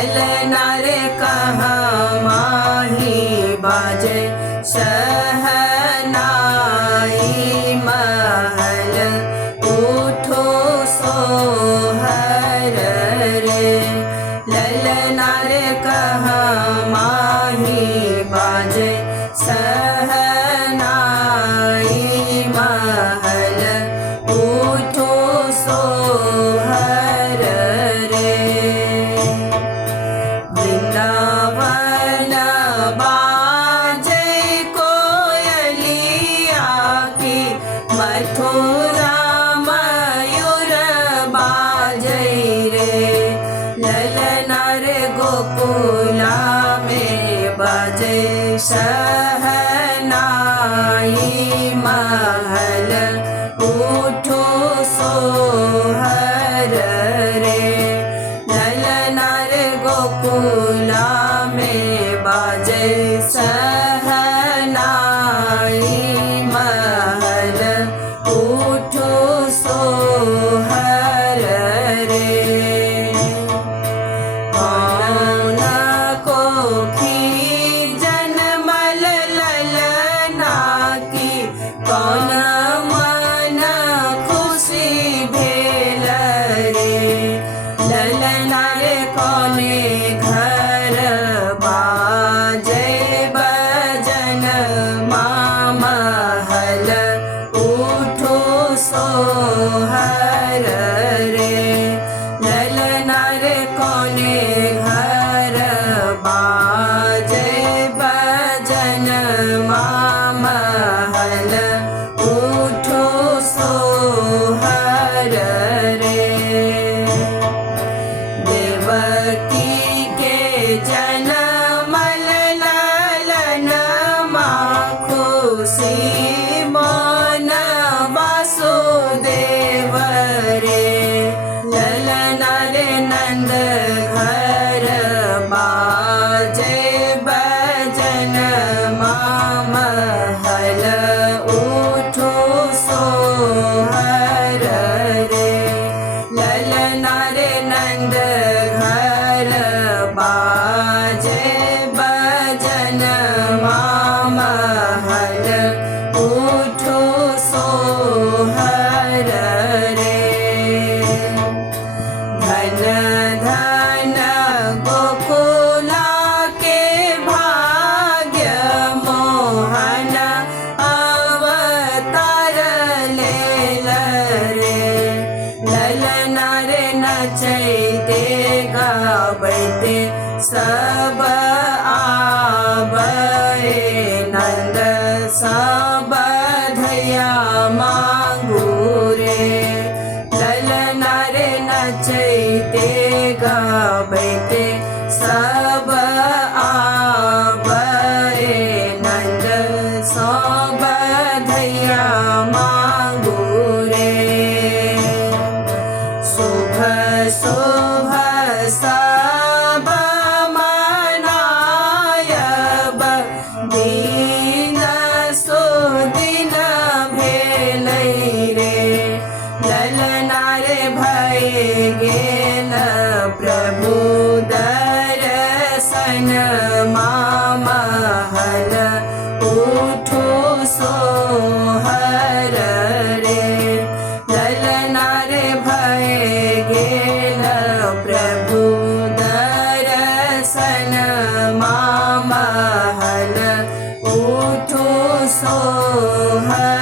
ललना रे कहाँ माही बाजे शहनाई महल उठो सोहर रे ललना रे कहाँ माही बाजे शहनाई महल उठो सोहर रे वृंदावन बाजे कोयलिया की मथुरा मयूर बाजे रे ललना रे गोकुला में बाजे शहनाई महल उठो सोहर रे ललना रे गोकुला में बाजे शहनाई महल उठो सोहर रे कौन को खीर जनमल ललना की कौन मन खुशी भेल रे ललना रे कौने घर बाजे बजन महल उठो सोहर रे ललना रे कौने घर बाजे बजन महल उठो सोहर रे देवकी के जनमल ललन खुशी मन वासुदेव रे ललना रे नंद घर बाजे बजन महल उठो सोहर रे ललना रे नंद घर बाजे बजन महल उठो सोहर रे धन धन गोकुला के भाग्य मोहन अवतार लेल रे ललना रे नचैते गाबैते सब आबे नंद सब धैया मांगू रे ललना रे नचैते गाबैते सब आबे नंद सब धैया मांगू रे शुभ शुभ सब मनायब दीन सुदिन भेलै रे ललना रे भय गेल प्रभु दर्शन महल उठो सोहर रे ललना रे भय गेल प्रभु दर्शन महल उठो सोहर